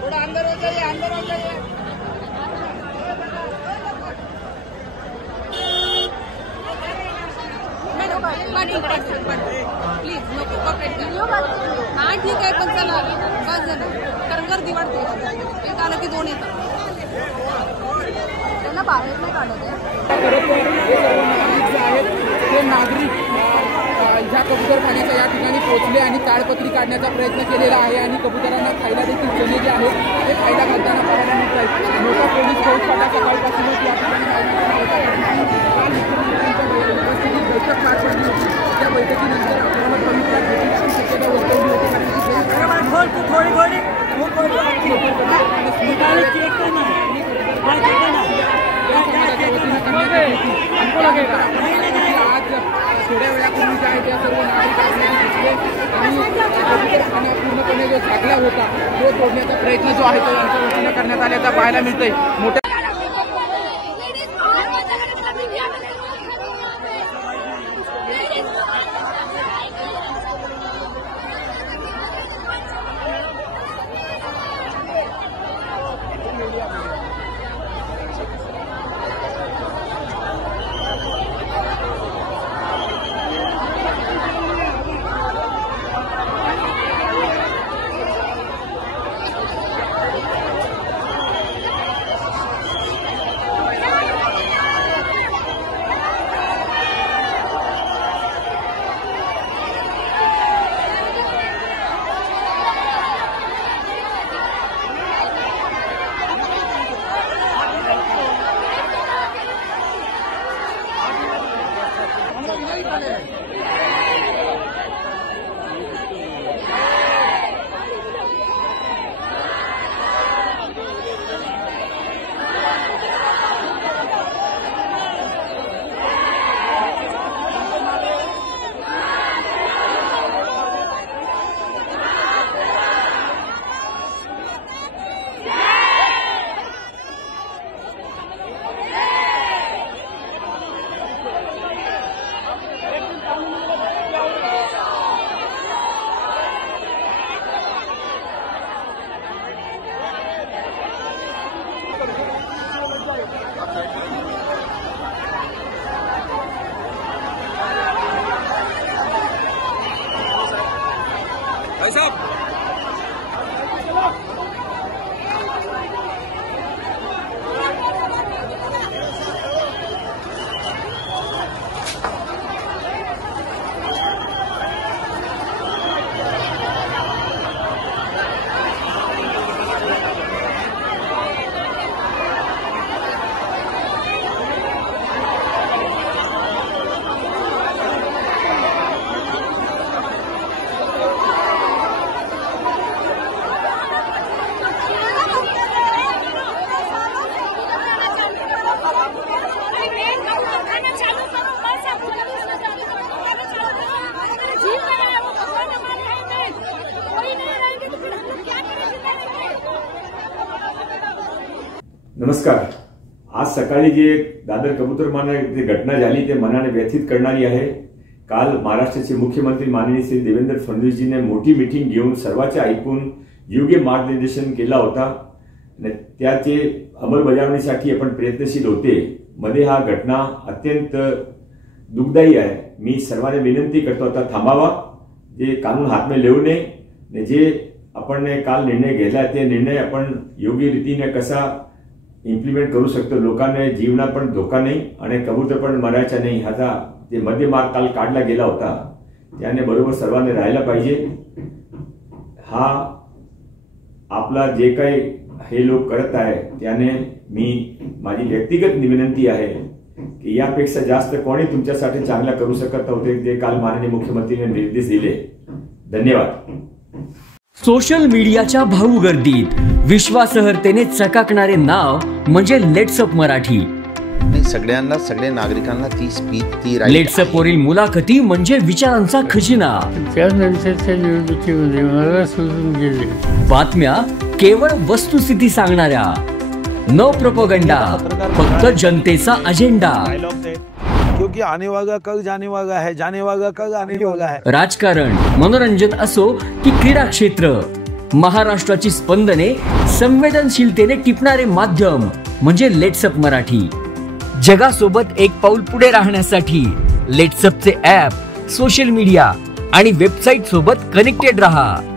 थोड़ा अंदर हो जाइए, अंदर हो जाइए। प्लीज नको पकड. हा ठीक आहे, पण चला बस झालं. कारण गर्दी वाढते. एक आलं की दोन येतात. त्यांना बाहेर नाही काढत ते नागरिक ह्या कबूतरखान्याच्या या ठिकाणी पोहोचले आणि ताडपत्री काढण्याचा प्रयत्न केलेला आहे आणि कबुतरांना खायला देखील चणे जे आहेत ते खायला घालताना पाहायला मिळत आहे. मोठा पोलीस फौजफाटा सकाळपासूनच या ठिकाणी बैठक पार पडली होती. त्या बैठकीनंतर आपल्याला पवित्रा भेटीची शक्यता वर्तवली होती. थोड्या वेळापूर्वी जे आहे त्या सर्व नागरिकांनी पूर्णपणे जो झाकला होता तो तोडण्याचा प्रयत्न जो आहे तो यांच्या वतीने करण्यात आल्याचा पाहायला मिळतंय. मोठ्या नमस्कार. आज सकाळी जी दादर कबूतरखाना जी घटना झाली ते मनाने व्यथित करणारी आहे. काल महाराष्ट्राचे मुख्यमंत्री माननीय श्री देवेंद्र फडणवीसजीने मोठी मीटिंग घेऊन सर्वांचे ऐकून योग्य मार्गदर्शन केला होता. त्याचे अंमलबजावणीसाठी आपण प्रयत्नशील होते. मध्ये हा घटना अत्यंत दुःखदायी आहे. मी सर्वांना विनंती करतो आता थांबावा. जे कानून हात में लेऊ नये. जे आपण काल निर्णय घेतला ते निर्णय आपण योग्य रीतीने कसा इम्प्लिमेंट करू शकतो. लोकांना जीवनात पण धोका नाही आणि कबूतर पण मरायचा नाही. ह्याचा जे मध्यमार्ग काल काढला गेला होता त्याने बरोबर सर्वांनी राहायला पाहिजे. हा आपला जे काही हे लोक करत आहे त्याने माझी व्यक्तिगत विनंती आहे की यापेक्षा जास्त कोणी तुमच्यासाठी चांगला करू शकत नव्हते. ते काल माननीय मुख्यमंत्र्यांनी निर्देश दिले. धन्यवाद. सोशल मीडियाच्या भाऊ गर्दीत विश्वासार्हतेने चकाकणारे नाव म्हणजे लेट्सअप मराठी. नाही, सगळ्यांना, सगळ्या नागरिकांना ती स्पीच, ती right लेट्सअप वरील मुलाखती म्हणजे विचारांचा खजिना. त्यानंतरच्या निवडणुकीमध्ये मला सोडून गेले. बातम्या केवळ वस्तुस्थिती सांगणाऱ्या, न प्रोपगंडा, फक्त जनतेचा अजेंडा. क्योंकि आने वाला कल जाने वाला है, जाने वाला कल आने वाला है. राजकारण, मनोरंजन असो की क्रीडा क्षेत्र, महाराष्ट्राची स्पंदने संवेदनशीलतेने टिपणारे माध्यम म्हणजे लेट्सअप मराठी. जगासोबत एक पाऊल पुढे राहण्यासाठी लेट्सअपचे ॲप, सोशल मीडिया आणि वेबसाईट सोबत कनेक्टेड रहा.